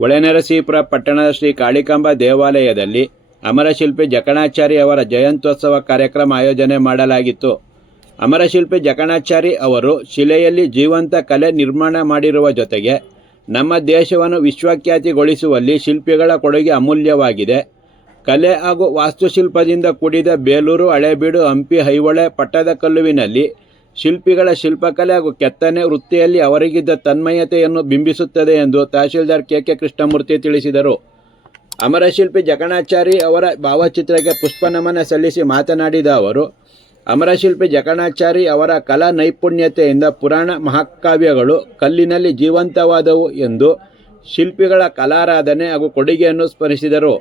ಹೊಳೆನರಸೀಪುರ ಪಟ್ಟಣದ ಶ್ರೀ ಕಾಳಿಕಾಂಬಾ ದೇವಾಲಯದಲ್ಲಿ ಅಮರಶಿಲ್ಪಿ ಜಕಣಾಚಾರಿ ಅವರ ಜಯಂತ್ಯೋತ್ಸವ ಕಾರ್ಯಕ್ರಮ ಆಯೋಜನೆ ಮಾಡಲಾಗಿತ್ತು. ಅಮರಶಿಲ್ಪಿ ಜಕಣಾಚಾರಿ ಅವರು ಶಿಲೆಯಲ್ಲಿ ಜೀವಂತ ಕಲೆ ನಿರ್ಮಾಣ ಮಾಡಿರುವ ಜೊತೆಗೆ ನಮ್ಮ ದೇಶವನ್ನು ವಿಶ್ವಖ್ಯಾತಿಗೊಳಿಸುವಲ್ಲಿ ಶಿಲ್ಪಿಗಳ ಕೊಡುಗೆ ಅಮೂಲ್ಯವಾಗಿದೆ. ಕಲೆ ಹಾಗೂ ವಾಸ್ತುಶಿಲ್ಪದಿಂದ ಕೂಡಿದ ಬೇಲೂರು, ಹಳೇಬೀಡು, ಹಂಪಿ, ಐಹೊಳೆ, ಪಟ್ಟದಕಲ್ಲುವಿನಲ್ಲಿ ಶಿಲ್ಪಿಗಳ ಶಿಲ್ಪಕಲೆ ಹಾಗೂ ಕೆತ್ತನೆ ವೃತ್ತಿಯಲ್ಲಿ ಅವರಿಗಿದ್ದ ತನ್ಮಯತೆಯನ್ನು ಬಿಂಬಿಸುತ್ತದೆ ಎಂದು ತಹಶೀಲ್ದಾರ್ ಕೆ ಕೃಷ್ಣಮೂರ್ತಿ ತಿಳಿಸಿದರು. ಅಮರಶಿಲ್ಪಿ ಜಕಣಾಚಾರಿ ಅವರ ಭಾವಚಿತ್ರಕ್ಕೆ ಪುಷ್ಪನಮನ ಸಲ್ಲಿಸಿ ಮಾತನಾಡಿದ ಅವರು, ಅಮರಶಿಲ್ಪಿ ಜಕಣಾಚಾರಿ ಅವರ ಕಲಾ ನೈಪುಣ್ಯತೆಯಿಂದ ಪುರಾಣ ಮಹಾಕಾವ್ಯಗಳು ಕಲ್ಲಿನಲ್ಲಿ ಜೀವಂತವಾದವು ಎಂದು ಶಿಲ್ಪಿಗಳ ಕಲಾರಾಧನೆ ಹಾಗೂ ಕೊಡುಗೆಯನ್ನು ಸ್ಮರಿಸಿದರು.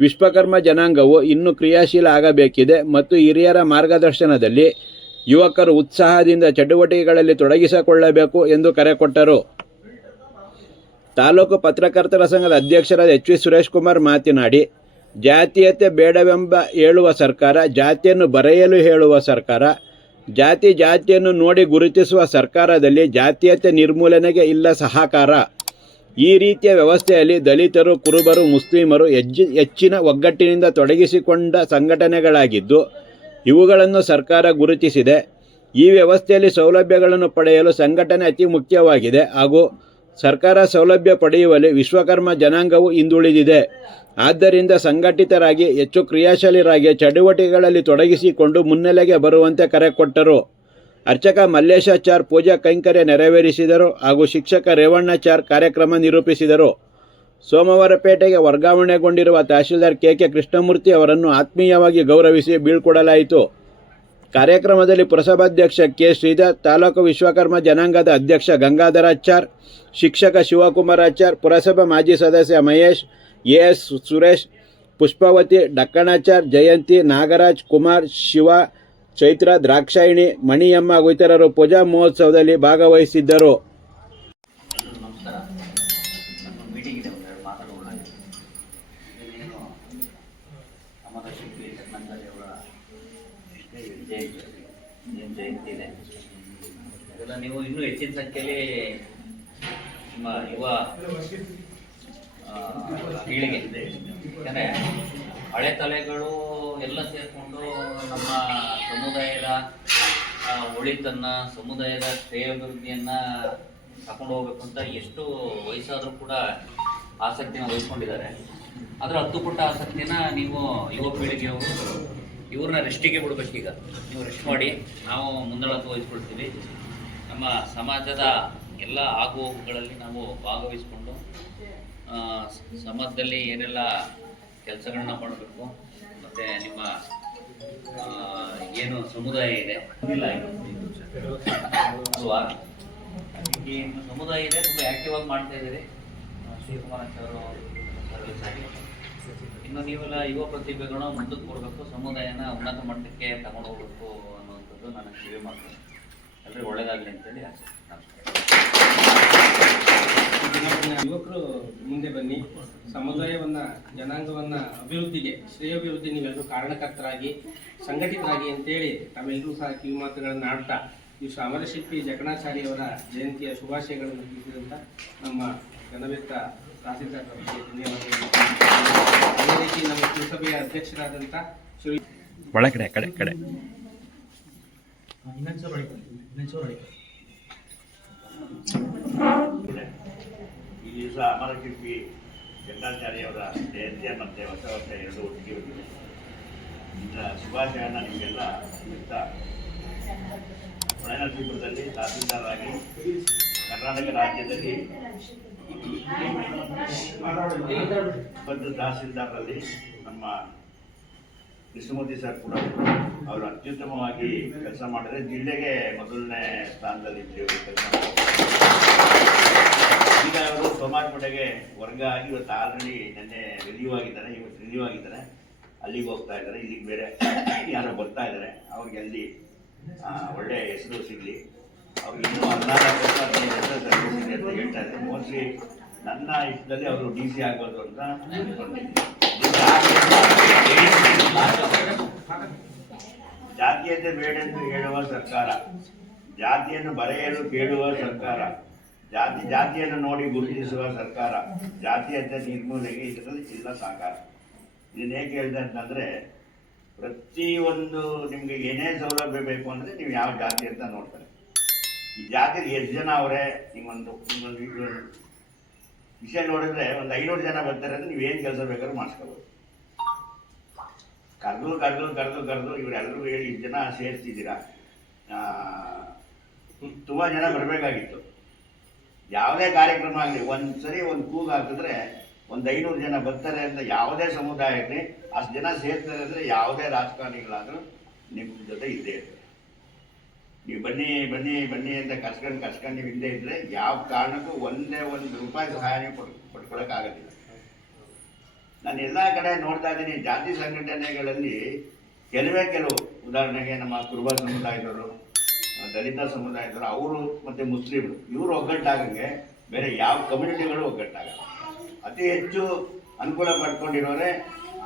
ವಿಶ್ವಕರ್ಮ ಜನಾಂಗವು ಇನ್ನೂ ಕ್ರಿಯಾಶೀಲ ಆಗಬೇಕಿದೆ ಮತ್ತು ಹಿರಿಯರ ಮಾರ್ಗದರ್ಶನದಲ್ಲಿ ಯುವಕರು ಉತ್ಸಾಹದಿಂದ ಚಟುವಟಿಕೆಗಳಲ್ಲಿ ತೊಡಗಿಸಿಕೊಳ್ಳಬೇಕು ಎಂದು ಕರೆ ಕೊಟ್ಟರು. ತಾಲೂಕು ಪತ್ರಕರ್ತರ ಸಂಘದ ಅಧ್ಯಕ್ಷರಾದ ಎಚ್.ವಿ. ಸುರೇಶ್ ಕುಮಾರ್ ಮಾತನಾಡಿ, ಜಾತೀಯತೆ ಬೇಡವೆಂಬ ಹೇಳುವ ಸರ್ಕಾರ, ಜಾತಿಯನ್ನು ಬರೆಯಲು ಹೇಳುವ ಸರ್ಕಾರ, ಜಾತಿಯನ್ನು ನೋಡಿ ಗುರುತಿಸುವ ಸರ್ಕಾರದಲ್ಲಿ ಜಾತೀಯತೆ ನಿರ್ಮೂಲನೆಗೆ ಇಲ್ಲ ಸಹಕಾರ. ಈ ರೀತಿಯ ವ್ಯವಸ್ಥೆಯಲ್ಲಿ ದಲಿತರು, ಕುರುಬರು, ಮುಸ್ಲಿಮರು ಹೆಚ್ಚಿನ ಒಗ್ಗಟ್ಟಿನಿಂದ ತೊಡಗಿಸಿಕೊಂಡ ಸಂಘಟನೆಗಳಾಗಿದ್ದು, ಇವುಗಳನ್ನು ಸರ್ಕಾರ ಗುರುತಿಸಿದೆ. ಈ ವ್ಯವಸ್ಥೆಯಲ್ಲಿ ಸೌಲಭ್ಯಗಳನ್ನು ಪಡೆಯಲು ಸಂಘಟನೆ ಅತಿ ಮುಖ್ಯವಾಗಿದೆ ಹಾಗೂ ಸರ್ಕಾರ ಸೌಲಭ್ಯ ಪಡೆಯುವಲ್ಲಿ ವಿಶ್ವಕರ್ಮ ಜನಾಂಗವು ಹಿಂದುಳಿದಿದೆ. ಆದ್ದರಿಂದ ಸಂಘಟಿತರಾಗಿ ಹೆಚ್ಚು ಕ್ರಿಯಾಶೀಲರಾಗಿ ಚಟುವಟಿಕೆಗಳಲ್ಲಿ ತೊಡಗಿಸಿಕೊಂಡು ಮುನ್ನೆಲೆಗೆ ಬರುವಂತೆ ಕರೆ ಕೊಟ್ಟರು. ಅರ್ಚಕ ಮಲ್ಲೇಶಾಚಾರ್ ಪೂಜಾ ಕೈಂಕರ್ಯ ನೆರವೇರಿಸಿದರು ಹಾಗೂ ಶಿಕ್ಷಕ ರೇವಣ್ಣಾಚಾರ್ ಕಾರ್ಯಕ್ರಮ ನಿರೂಪಿಸಿದರು. ಸೋಮವಾರಪೇಟೆಗೆ ವರ್ಗಾವಣೆಗೊಂಡಿರುವ ತಹಶೀಲ್ದಾರ್ ಕೆ ಕೃಷ್ಣಮೂರ್ತಿ ಅವರನ್ನು ಆತ್ಮೀಯವಾಗಿ ಗೌರವಿಸಿ ಬೀಳ್ಕೊಡಲಾಯಿತು. ಕಾರ್ಯಕ್ರಮದಲ್ಲಿ ಪುರಸಭಾಧ್ಯಕ್ಷ ಕೆ ಶ್ರೀಧರ್, ತಾಲೂಕು ವಿಶ್ವಕರ್ಮ ಜನಾಂಗದ ಅಧ್ಯಕ್ಷ ಗಂಗಾಧರಾಚಾರ್, ಶಿಕ್ಷಕ ಶಿವಕುಮಾರಾಚಾರ್, ಪುರಸಭಾ ಮಾಜಿ ಸದಸ್ಯ ಮಹೇಶ್, ಎಎಸ್ ಸುರೇಶ್, ಪುಷ್ಪಾವತಿ, ಡಕ್ಕಣಾಚಾರ್, ಜಯಂತಿ, ನಾಗರಾಜ್, ಕುಮಾರ್, ಶಿವ, ಚೈತ್ರ, ದ್ರಾಕ್ಷಾಯಿಣಿ, ಮಣಿಯಮ್ಮ ಹಾಗೂ ಇತರರು ಪೂಜಾ ಮಹೋತ್ಸವದಲ್ಲಿ ಭಾಗವಹಿಸಿದ್ದರು. ಜಯಂತಿ ಇದೆ. ಅದೆಲ್ಲ ನೀವು ಇನ್ನೂ ಹೆಚ್ಚಿನ ಸಂಖ್ಯೆಯಲ್ಲಿ ನಿಮ್ಮ ಯುವ ಪೀಳಿಗೆ ಇದೆ. ಯಾಕಂದರೆ ಹಳೆ ತಲೆಗಳು ಎಲ್ಲ ಸೇರಿಕೊಂಡು ನಮ್ಮ ಸಮುದಾಯದ ಒಳಿತನ್ನು, ಸಮುದಾಯದ ಶ್ರೇಯೋಭಿವೃದ್ಧಿಯನ್ನು ತಗೊಂಡು ಹೋಗ್ಬೇಕು ಅಂತ ಎಷ್ಟು ವಯಸ್ಸಾದರೂ ಕೂಡ ಆಸಕ್ತಿನ ವಹಿಸ್ಕೊಂಡಿದ್ದಾರೆ. ಅದರ 10 ಪುಟ್ಟ ಆಸಕ್ತಿನ ನೀವು ಯುವ ಪೀಳಿಗೆಯವರು ಇವ್ರನ್ನ ರೆಸ್ಟಿಗೆ ಬಿಡ್ಬೇಕೀಗ. ನೀವು ರೆಸ್ಟ್ ಮಾಡಿ, ನಾವು ಮುಂದಾಳತ್ವ ವಹಿಸ್ಕೊಳ್ತೀವಿ. ನಮ್ಮ ಸಮಾಜದ ಎಲ್ಲ ಆಗುಹೋಗುಗಳಲ್ಲಿ ನಾವು ಭಾಗವಹಿಸ್ಕೊಂಡು ಸಮಾಜದಲ್ಲಿ ಏನೆಲ್ಲ ಕೆಲಸಗಳನ್ನ ಮಾಡಬೇಕು, ಮತ್ತು ನಿಮ್ಮ ಏನು ಸಮುದಾಯ ಇದೆ ಅಲ್ವಾ, ಈ ಸಮುದಾಯ ಇದೆ, ತುಂಬ ಆ್ಯಕ್ಟಿವ್ ಆಗಿ ಮಾಡ್ತಾ ಇದ್ದೀರಿ. ಶಿವಕುಮಾರಾಚಾರ್ಯ ಸರ್ವಿಸ್ ಆಗಿ ಇನ್ನು ನೀವೆಲ್ಲ ಯುವ ಪ್ರತಿಭೆಗಳನ್ನ ಮುಂದಕ್ಕೆ ಕೊಡಬೇಕು, ಸಮುದಾಯನ ಉನ್ನತ ಮಟ್ಟಕ್ಕೆ ತಗೊಂಡು ಹೋಗ್ಬೇಕು ಅನ್ನುವಂಥದ್ದು ನನ್ನ ಕಿವಿ ಮಾತು. ಎಲ್ಲರಿಗೂ ಒಳ್ಳೆಯದಾಗಲಿ ಅಂತೇಳಿ ಆಸೆ. ಯುವಕರು ಮುಂದೆ ಬನ್ನಿ, ಸಮುದಾಯವನ್ನು, ಜನಾಂಗವನ್ನು ಅಭಿವೃದ್ಧಿಗೆ, ಶ್ರೇಯೋಭಿವೃದ್ಧಿ ನೀವೆಲ್ಲರೂ ಕಾರಣಕರ್ತರಾಗಿ ಸಂಘಟಿತರಾಗಿ ಅಂತೇಳಿ ತಾವೆಲ್ಲರೂ ಸಹ ಕಿವಿ ಮಾತುಗಳನ್ನು ಆಡ್ತಾ ಈ ಅಮರಶಿಲ್ಪಿ ಜಕಣಾಚಾರಿ ಅವರ ಜಯಂತಿಯ ಶುಭಾಶಯಗಳನ್ನು ತಿಳಿಸಿದಂಥ ನಮ್ಮ ಘನವೆತ್ತ ತಹಸೀಲ್ದಾರ್ ಅವರಿಗೆ ಧನ್ಯವಾದಗಳು. ಅದೇ ರೀತಿ ನಮ್ಮ ಪುರಸಭೆಯ ಅಧ್ಯಕ್ಷರಾದಂಥ ಈ ದಿವಸ ಅಮರಶಿಲ್ಪಿ ಜಕಣಾಚಾರಿ ಅವರ ಜಯಂತಿಯ ಮತ್ತು ಹೊಸ ವರ್ಷ ಎರಡು ಒಟ್ಟಿಗೆ ಬಂದಿದೆ. ಇದರ ಶುಭಾಶಯನ ನಿಮಗೆಲ್ಲ ಇರ್ತಾ ಹೊಳೆನರಸೀಪುರದಲ್ಲಿ ತಹಸೀಲ್ದಾರ್ ಆಗಿ ಕರ್ನಾಟಕ ರಾಜ್ಯದಲ್ಲಿ 20 ತಹಸೀಲ್ದಾರರಲ್ಲಿ ನಮ್ಮ ಕೃಷ್ಣಮೂರ್ತಿ ಸರ್ ಕೂಡ ಅವರು ಅತ್ಯುತ್ತಮವಾಗಿ ಕೆಲಸ ಮಾಡಿದರೆ ಜಿಲ್ಲೆಗೆ ಮೊದಲನೇ ಸ್ಥಾನದಲ್ಲಿ ಕೆಲಸ ಈಗ ಅವರು ಸೋಮಾರಪೇಟೆಗೆ ವರ್ಗ ಆಗಿ ಇವತ್ತು ಆಲ್ರೆಡಿ ನೆನ್ನೆ ರಿಲೀವ್ ಆಗಿದ್ದಾರೆ, ಇವತ್ತು ರಿಲೀವ್ ಆಗಿದ್ದಾರೆ. ಅಲ್ಲಿಗೆ ಹೋಗ್ತಾ ಇದ್ದಾರೆ. ಇಲ್ಲಿಗೆ ಬೇರೆ ಯಾರೋ ಬರ್ತಾ ಇದ್ದಾರೆ. ಅವ್ರಿಗೆ ಅಲ್ಲಿ ಒಳ್ಳೆ ಹೆಸರು ಸಿಗಲಿ. ಅವ್ರಿಗೆ ಇನ್ನೂ 14 ವರ್ಷ 15 ವರ್ಷ ಸರ್ವಿಸ್ ಇದೆ ಅಂತ ಹೇಳ್ತಾ ಇದ್ದಾರೆ. ಮೋಸ್ಟ್ಲಿ ನನ್ನ ಇಷ್ಟದಲ್ಲಿ ಅವರು DC ಆಗೋದು ಅಂತ ಜಾತಿಯತೆ ಬೇಡೆಂದು ಹೇಳುವ ಸರ್ಕಾರ, ಜಾತಿಯನ್ನು ಬರೆಯಲು ಕೇಳುವ ಸರ್ಕಾರ, ಜಾತಿಯನ್ನು ನೋಡಿ ಗುರುತಿಸುವ ಸರ್ಕಾರ, ಜಾತೀಯತೆ ನಿರ್ಮೂಲನೆಗೆ ಇದರಲ್ಲಿ ಇಲ್ಲ ಸಾಕಾರ. ಇದನ್ನ ಹೇಗೆ ಹೇಳಿದೆ ಅಂತಂದರೆ, ಪ್ರತಿಯೊಂದು ನಿಮಗೆ ಏನೇ ಸೌಲಭ್ಯ ಬೇಕು ಅಂದರೆ ನೀವು ಯಾವ ಜಾತಿ ಅಂತ ನೋಡ್ತಾರೆ. ಈ ಜಾತಿಗೆ ಎಷ್ಟು ಜನ ಅವರೇ, ನಿಮ್ಮೊಂದು ವಿಷಯ ನೋಡಿದ್ರೆ ಒಂದು 500 ಜನ ಬರ್ತಾರೆ ಅಂದರೆ ನೀವೇನು ಕೆಲಸ ಬೇಕಾದ್ರೂ ಮಾಡಿಸ್ಕೋಬೋದು. ಕರೆದು ಇವರೆಲ್ಲರೂ ಹೇಳಿ ಇಷ್ಟು ಜನ ಸೇರಿಸಿದ್ದೀರಾ, ತುಂಬ ಜನ ಬರಬೇಕಾಗಿತ್ತು. ಯಾವುದೇ ಕಾರ್ಯಕ್ರಮ ಆಗಲಿ ಒಂದ್ಸರಿ ಒಂದು ಕೂಗು ಹಾಕಿದ್ರೆ ಒಂದು 500 ಜನ ಬರ್ತಾರೆ ಅಂತ ಯಾವುದೇ ಸಮುದಾಯಕ್ಕೆ ಅಷ್ಟು ಜನ ಸೇರ್ತಾರೆ ಅಂದರೆ ಯಾವುದೇ ರಾಜಕಾರಣಿಗಳಾದರೂ ನಿಮ್ಮ ಜೊತೆ ಇದ್ದೇ ಇರ್ತಾರೆ. ನೀವು ಬನ್ನಿ ಬನ್ನಿ ಬನ್ನಿ ಅಂತ ಕರ್ಸ್ಕೊಂಡು ನೀವು ಹಿಂದೆ ಇದ್ದರೆ ಯಾವ ಕಾರಣಕ್ಕೂ ಒಂದೇ ಒಂದು ರೂಪಾಯಿ ಸಹಾಯ ಪಡ್ಕೊಳಕ್ಕಾಗೋದಿಲ್ಲ. ನಾನು ಎಲ್ಲ ಕಡೆ ನೋಡ್ತಾ ಇದ್ದೀನಿ, ಜಾತಿ ಸಂಘಟನೆಗಳಲ್ಲಿ ಕೆಲವು ಉದಾಹರಣೆಗೆ ನಮ್ಮ ಕುರುಬ ಸಮುದಾಯದವರು, ದಲಿತ ಸಮುದಾಯದವರು, ಅವರು ಮತ್ತು ಮುಸ್ಲಿಮರು ಇವರು ಒಗ್ಗಟ್ಟಾಗಂಗೆ ಬೇರೆ ಯಾವ ಕಮ್ಯುನಿಟಿಗಳು ಒಗ್ಗಟ್ಟಾಗಲ್ಲ. ಅತಿ ಹೆಚ್ಚು ಅನುಕೂಲ ಪಡ್ಕೊಂಡಿರೋರೆ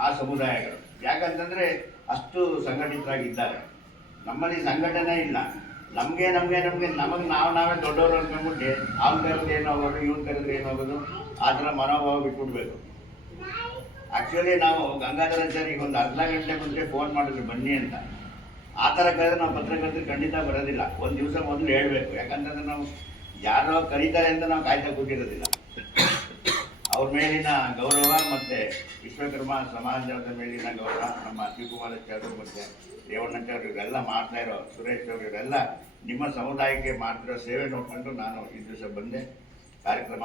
ಆ ಸಮುದಾಯಗಳು. ಯಾಕಂತಂದರೆ ಅಷ್ಟು ಸಂಘಟಿತರಾಗಿದ್ದಾರೆ. ನಮ್ಮಲ್ಲಿ ಸಂಘಟನೆ ಇಲ್ಲ. ನಮಗೆ ನಾವೇ ದೊಡ್ಡವರು ಅನ್ಕೊಂಡ್ಬಿಟ್ಟು ಅವ್ನು ಕರೆದ್ರೆ ಏನಾಗೋದು, ಇವ್ನು ಕರೆದ್ರೆ ಏನಾಗೋದು, ಆ ಥರ ಮನೋಭಾವ ಬಿಟ್ಬಿಡ್ಬೇಕು. ಆ್ಯಕ್ಚುಲಿ ನಾವು ಗಂಗಾಧರಾಚಾರ್ಯಗೆ ಒಂದು ಅರ್ಧ ಗಂಟೆ ಮುಂಚೆ ಫೋನ್ ಮಾಡಿದ್ವಿ ಬನ್ನಿ ಅಂತ. ಆ ಥರ ಕರೆದ್ರೆ ನಾವು ಪತ್ರಕರ್ತರು ಖಂಡಿತ ಬರೋದಿಲ್ಲ. ಒಂದು ದಿವಸ ಮೊದಲು ಹೇಳಬೇಕು. ಯಾಕಂತಂದ್ರೆ ನಾವು ಯಾರೋ ಕರೀತಾರೆ ಅಂತ ನಾವು ಕಾಯ್ತಾ ಕೂತಿರೋದಿಲ್ಲ. ಅವ್ರ ಮೇಲಿನ ಗೌರವ ಮತ್ತು ವಿಶ್ವಕರ್ಮ ಸಮಾಜದ ಮೇಲಿನ ಗೌರವ, ನಮ್ಮ ಶಿವಕುಮಾರಾಚಾರ್ಯರು ಮತ್ತು ರೇವಣ್ಣಾಚಾರ್ಯರು ಇವರೆಲ್ಲ ಮಾಡ್ತಾ ಇರೋ, ಸುರೇಶ್ ಅವರು ಇವರೆಲ್ಲ ನಿಮ್ಮ ಸಮುದಾಯಕ್ಕೆ ಮಾಡ್ತಿರೋ ಸೇವೆ ನೋಡ್ಕೊಂಡು ನಾನು ಈ ದಿವಸ ಬಂದೆ. ಕಾರ್ಯಕ್ರಮ